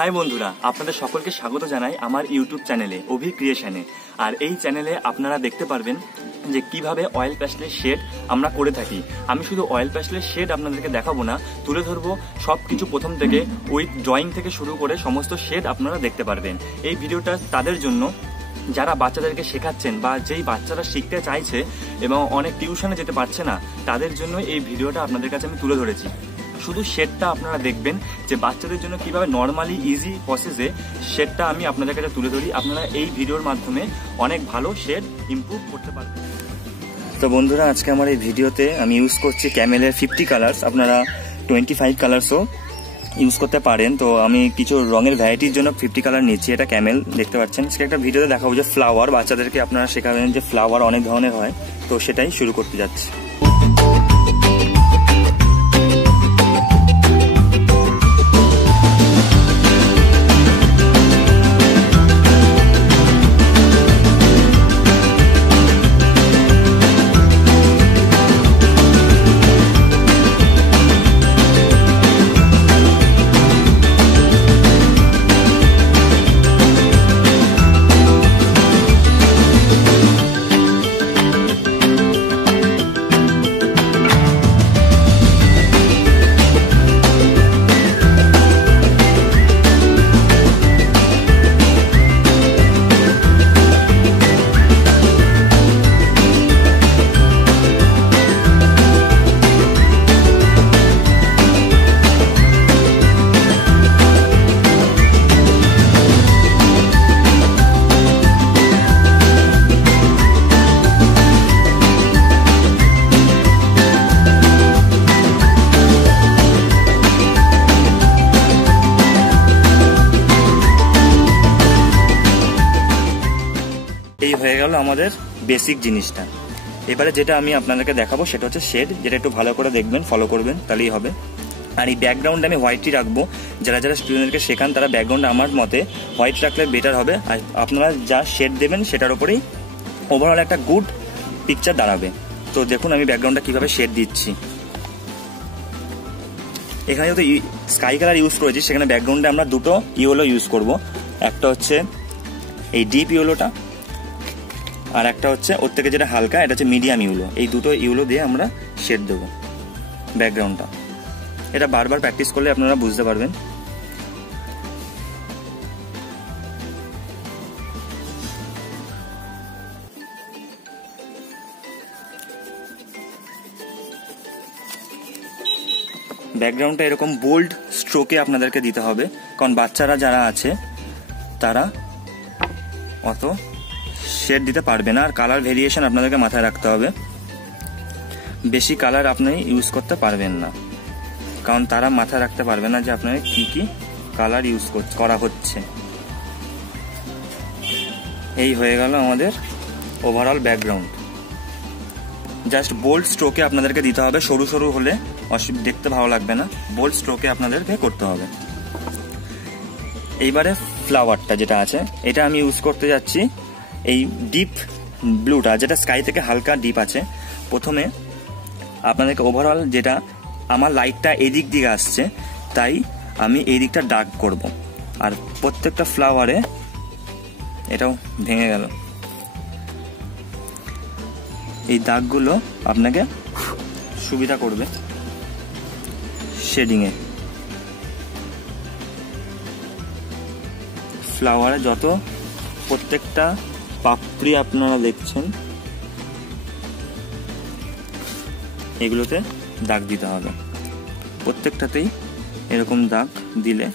High বন্ধুরা, আপনাদের সকলকে স্বাগত জানাই আমার ইউটিউব চ্যানেলে অভি ক্রিয়েশনে। আর এই চ্যানেলে আপনারা দেখতে পারবেন যে কিভাবে অয়েল প্যাস্টেলের শেড আমরা করে থাকি। আমি শুধু অয়েল প্যাস্টেলের শেড আপনাদেরকে দেখাবো না, তুলে ধরবো সব কিছু প্রথম থেকে, উইথ ড্রয়িং থেকে শুরু করে সমস্ত শেড আপনারা দেখতে পারবেন। এই ভিডিওটা তাদের জন্য যারা বাচ্চাদেরকে শেখাচ্ছেন বা যেই বাচ্চারা শিখতে চাইছে এবং অনেক টিউশনে যেতে পারছে না, তাদের জন্য এই ভিডিওটা আপনাদের কাছে আমি তুলে ধরেছি। শুধু শেডটা আপনারা দেখবেন যে বাচ্চাদের জন্য কিভাবে নর্মালি ইজি প্রসেসে শেডটা আমি আপনাদের কাছে তুলে ধরি। আপনারা এই ভিডিওর মাধ্যমে অনেক ভালো শেড ইমপ্রুভ করতে পারবেন। তো বন্ধুরা, আজকে আমার এই ভিডিওতে আমি ইউজ করছি ক্যামেলের 50 কালার্স। আপনারা 25 কালার্সও ইউজ করতে পারেন। তো আমি কিছু রঙের ভ্যারাইটির জন্য 50 কালার নিচ্ছি। এটা ক্যামেল দেখতে পাচ্ছেন। আজকে একটা ভিডিওতে দেখাবো যে ফ্লাওয়ার, বাচ্চাদেরকে আপনারা শেখাবেন যে ফ্লাওয়ার অনেক ধরনের হয়। তো সেটাই শুরু করতে যাচ্ছি। এই হয়ে গেল আমাদের বেসিক জিনিসটা। এবারে যেটা আমি আপনাদেরকে দেখাবো সেটা হচ্ছে শেড, যেটা একটু ভালো করে দেখবেন, ফলো করবেন, তাহলেই হবে। আর এই ব্যাকগ্রাউন্ড আমি হোয়াইটই রাখবো। যারা যারা স্টুডেন্টকে শেখান তারা ব্যাকগ্রাউন্ড আমার মতে হোয়াইট রাখলে বেটার হবে। আর আপনারা যা শেড দেবেন সেটার উপরেই ওভারঅল একটা গুড পিকচার দাঁড়াবে। তো দেখুন আমি ব্যাকগ্রাউন্ডটা কীভাবে শেড দিচ্ছি। এখানে যেহেতু স্কাই কালার ইউজ করেছি, সেখানে ব্যাকগ্রাউন্ডে আমরা দুটো ইয়েলো ইউজ করব। একটা হচ্ছে এই ডিপ ইয়েলোটা, আর একটা হচ্ছে ওর থেকে যেটা হালকা, এটা হচ্ছে মিডিয়াম ইউলো। এই দুটো ইউলো দিয়ে আমরা শেড দেবো ব্যাকগ্রাউন্ডটা। এটা বারবার প্র্যাকটিস করলে আপনারা বুঝতে পারবেন। ব্যাকগ্রাউন্ডটা এরকম বোল্ড স্ট্রোকে আপনাদেরকে দিতে হবে, কারণ বাচ্চারা যারা আছে তারা অত শেড দিতে পারবে না। আর কালার ভেরিয়েশন আপনাদেরকে মাথায় রাখতে হবে। বেশি কালার আপনি ইউজ করতে পারবেন না, কারণ তারা মাথায় রাখতে পারবে না যে আপনাকে কি কি কালার ইউজ করা হচ্ছে। এই হয়ে গেল আমাদের ওভারঅল ব্যাকগ্রাউন্ড। জাস্ট বোল্ড স্ট্রোকে আপনাদেরকে দিতে হবে। সরু সরু হলে দেখতে ভালো লাগবে না, বোল্ড স্ট্রোকে আপনাদেরকে করতে হবে। এইবারে ফ্লাওয়ারটা যেটা আছে, এটা আমি ইউজ করতে যাচ্ছি এই ডিপ ব্লুটা, যেটা স্কাই থেকে হালকা ডিপ আছে। প্রথমে আপনাদেরকে ওভারঅল, যেটা আমার লাইটটা এদিক দিকে আসছে, তাই আমি এই দিকটা ডার্ক করব। আর প্রত্যেকটা ফ্লাওয়ারে, এটাও ভেঙে গেল, এই দাগগুলো আপনাকে সুবিধা করবে শেডিংয়ে। ফ্লাওয়ারে যত প্রত্যেকটা পাপড়ি আপনারা দেখছেন, এগুলোতে দাগ দিতে হবে। প্রত্যেকটাতেই এরকম দাগ দিলে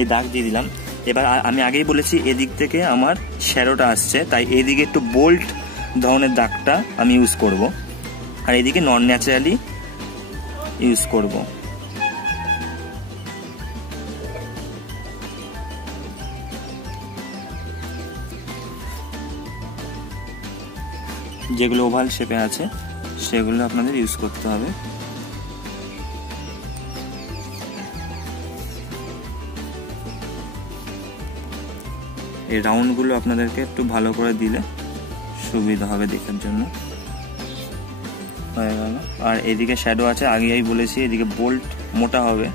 এই দাগ দিয়ে দিলাম। এবার আমি আগেই বলেছি এদিক থেকে আমার শ্যাডোটা আসছে, তাই এদিকে একটু বোল্ড ধরনের দাগটা আমি ইউজ করব, আর এদিকে নন ন্যাচারালি ইউজ করব। যেগুলো ওভাল শেপে আছে সেগুলো আপনাদের ইউজ করতে হবে। এই রাউন্ডগুলো আপনাদেরকে একটু ভালো করে দিলে সুবিধা হবে দেখার জন্য। হয়ে গেল। আর এদিকে শ্যাডো আছে, আগেই বলেছি, এদিকে বোল্ট মোটা হবে।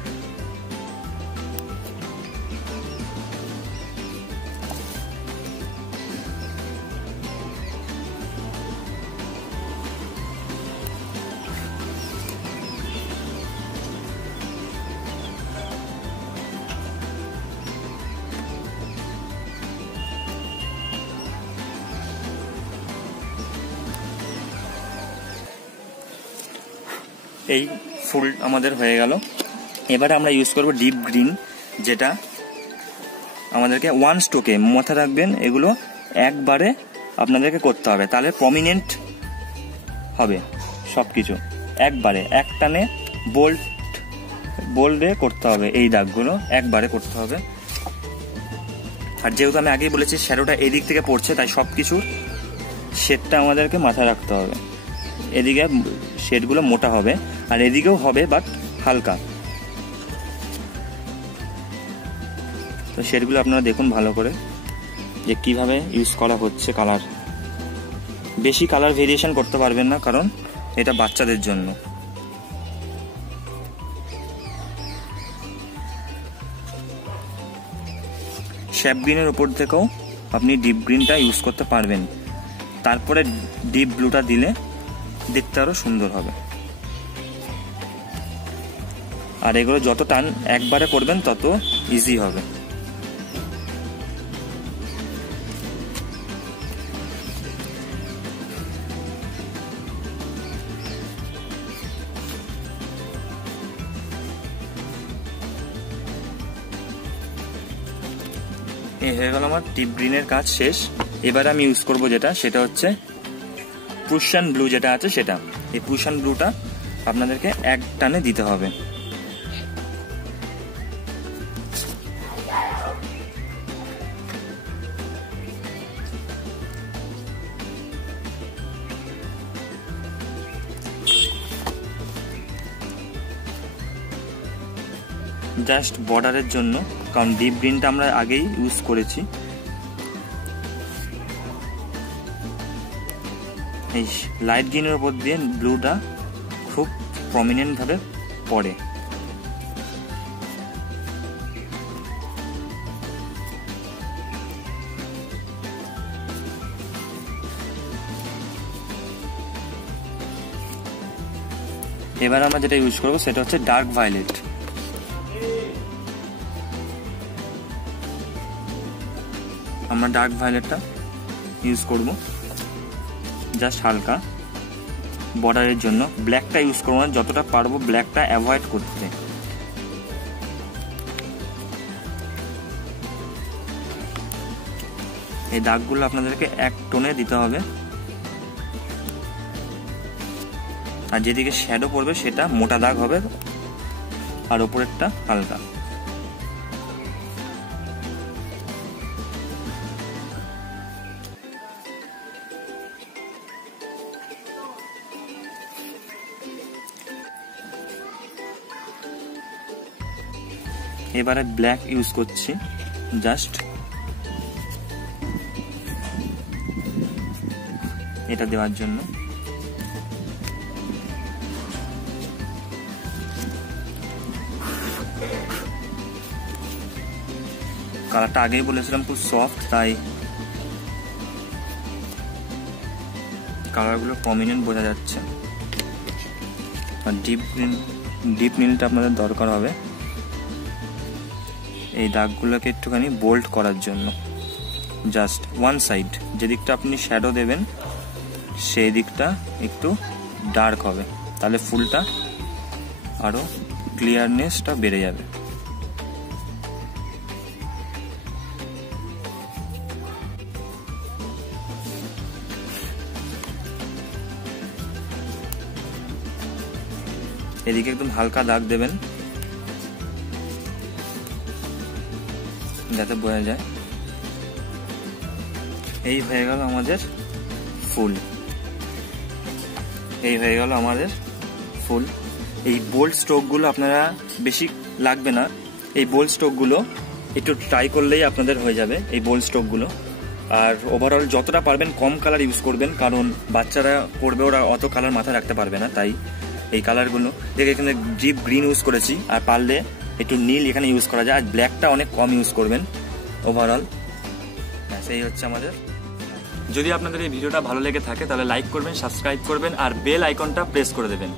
এই ফুল আমাদের হয়ে গেল। এবারে আমরা ইউজ করব ডিপ গ্রিন, যেটা আমাদেরকে ওয়ান স্ট্রোকে, মাথা রাখবেন এগুলো একবারে আপনাদেরকে করতে হবে, তাহলে প্রমিনেন্ট হবে সবকিছু। একবারে এক টানে বোল্ডে করতে হবে, এই দাগগুলো একবারে করতে হবে। আর যেহেতু আমি আগেই বলেছি শ্যাডোটা এদিক থেকে পড়ছে, তাই সবকিছুর শেডটা আমাদেরকে মাথায় রাখতে হবে। এদিকে শেডগুলো মোটা হবে আর এদিকেও হবে, বাট হালকা। তো শেডগুলো আপনারা দেখুন ভালো করে যে কিভাবে ইউজ করা হচ্ছে। কালার বেশি কালার ভেরিয়েশন করতে পারবেন না, কারণ এটা বাচ্চাদের জন্য। শ্যাপ গ্রিনের উপর থেকেও আপনি ডিপ গ্রিনটা ইউজ করতে পারবেন, তারপরে ডিপ ব্লুটা দিলে দেখতে আরো সুন্দর হবে। আর এগুলো যত টান একবারে করবেন তত ইজি হবে। এই হয়ে গেল আমার ডিপ গ্রিনের কাজ শেষ। এবারে আমি ইউজ করব যেটা, সেটা হচ্ছে প্রুশিয়ান ব্লু যেটা আছে সেটা। এই প্রুশিয়ান ব্লুটা আপনাদেরকে এক টানে দিতে হবে। জাস্ট বর্ডারের জন্য, কারণ ডিপ গ্রিনটা আমরা আগেই ইউজ করেছি। এই লাইট গ্রিনের উপর দিয়ে ব্লুটা খুব প্রমিনেন্ট ভাবে পড়ে। এবার আমরা যেটা ইউজ করবো সেটা হচ্ছে ডার্ক ভায়োলেট। আমরা ডার্ক ভায়োলেটটা ইউজ করব জাস্ট হালকা বর্ডারের জন্য। ব্ল্যাকটা ইউজ করবো না, যতটা পারবো ব্ল্যাকটা অ্যাভয়েড করতে। এই দাগগুলো আপনাদেরকে এক টোনে দিতে হবে, আর যেদিকে শ্যাডো পড়বে সেটা মোটা দাগ হবে আর ওপরেরটা হালকা। এবারে ব্ল্যাক ইউজ করছি জাস্ট এটা দেওয়ার জন্য। কালারটা আগেই বলেছিলাম খুব সফট, তাই কালারগুলো প্রমিনেন্ট বোঝা যাচ্ছে। আর ডিপ নীলটা আপনাদের দরকার হবে এই দাগগুলোকে একটুখানি বোল্ড করার জন্য। জাস্ট ওয়ান সাইড, যেদিকটা আপনি শ্যাডো দেবেন সেই দিকটা একটু ডার্ক হবে, তাহলে ফুলটা আরো ক্লিয়ারনেসটা বেড়ে যাবে। এদিকে একদম হালকা দাগ দেবেন যাতে বোঝা যায়। এই হয়ে গেল আমাদের ফুল। এই হয়ে গেল আমাদের ফুল। এই বোল্ড স্ট্রোকগুলো আপনারা বেশি লাগবে না, এই বোল্ড স্ট্রোকগুলো একটু ট্রাই করলেই আপনাদের হয়ে যাবে এই বোল্ড স্ট্রোকগুলো। আর ওভারঅল যতটা পারবেন কম কালার ইউজ করবেন, কারণ বাচ্চারা পড়বে, ওরা অত কালার মাথায় রাখতে পারবে না। তাই এই কালারগুলো দেখে এখানে ডিপ গ্রিন ইউজ করেছি, আর পারলে একটু নীল এখানে ইউজ করা যায়, আর ব্ল্যাকটা অনেক কম ইউজ করবেন ওভারঅল। এই হচ্ছে আমাদের। যদি আপনাদের এই ভিডিওটা ভালো লেগে থাকে তাহলে লাইক করবেন, সাবস্ক্রাইব করবেন আর বেল আইকনটা প্রেস করে দেবেন।